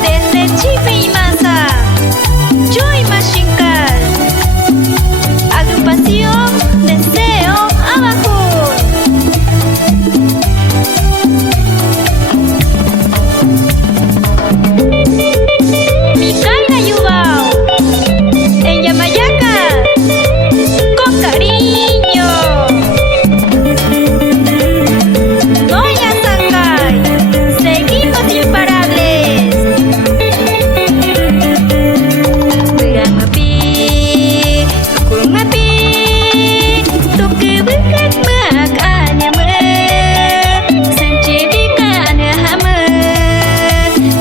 Desde Chipre y Masa, Joy Machine Car, agrupación Deseo Abajo. Micaela Yubao, en Yamayaca, con cariño. Doña Sakai, seguimos imparables. Beriang api, dukung api, tuke bekat makanya sencibikan hama.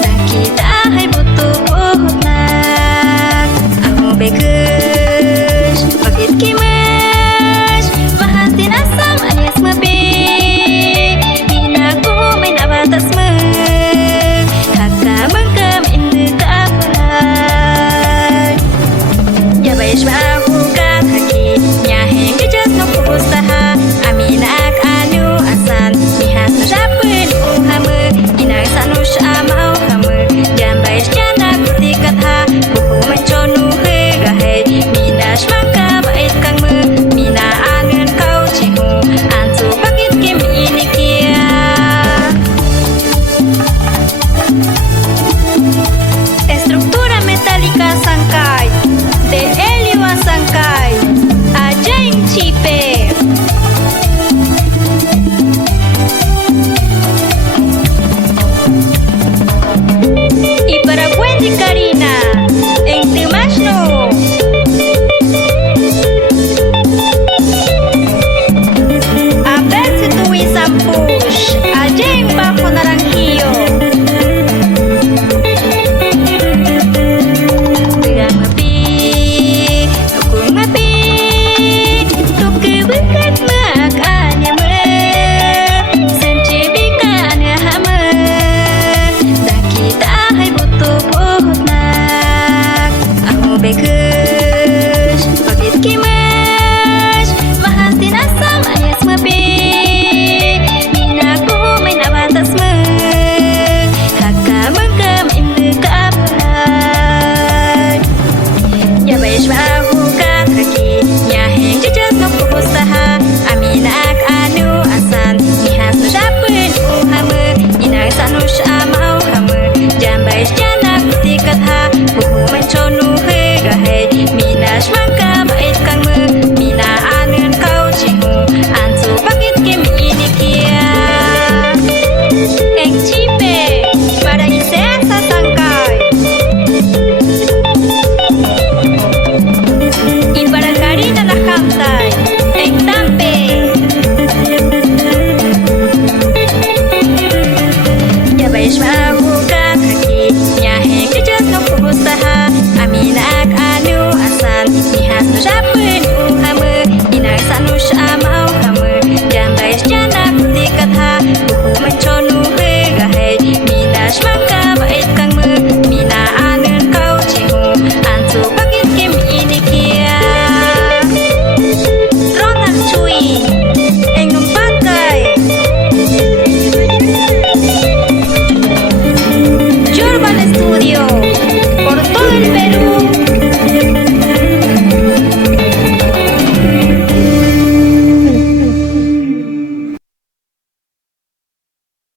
Tak kita hai butuh nak, aku bekus, pagit kimas, mahatin asam alias mabe. Binaku main abatas hakka mengkem indu keapahan. Jabais bahu kat haki, nyaheng kejas no usaha. Aminak anu asan, lihat no rapun uhama. Inang sanus amau hama, jambais jana kutikat ha. Buku menconu hegahe, minas mangka bait kang mina angen kau cihu. Antu bakit kim ini kia. Estructura metálica Sakai, de Helio a Sakai, allá en Chipre. Y para Wendy Karina, en Timashno. A ver si tú y Sampush, allá en Bajo Naranjillo. Beriang api, dukung api, tuke bekat makanya sencibikan hama. Tak kita hai butuh nak, aku bekus, pagit kimas, mahatin asam alias mabe. Minaku main abatas hakka mengkem indu keapahan. Jabais bahu kat haki, nyaheng jejas no usaha. Aminak anu asan, lihat no rapun uhama. Inang sanus amau hama, jambais jana kutikat ha. Buku menconu hegahe, minas mangka bait kang mina angen kau cihu. Antu bakit kim ini kia. Eng Chipre, para Iseasa Sakai. Y para Karina la Hamtai, en Tampe. Jabais bahu kat haki, nyaheng kejas no usaha. Aminak anu asan, lihat no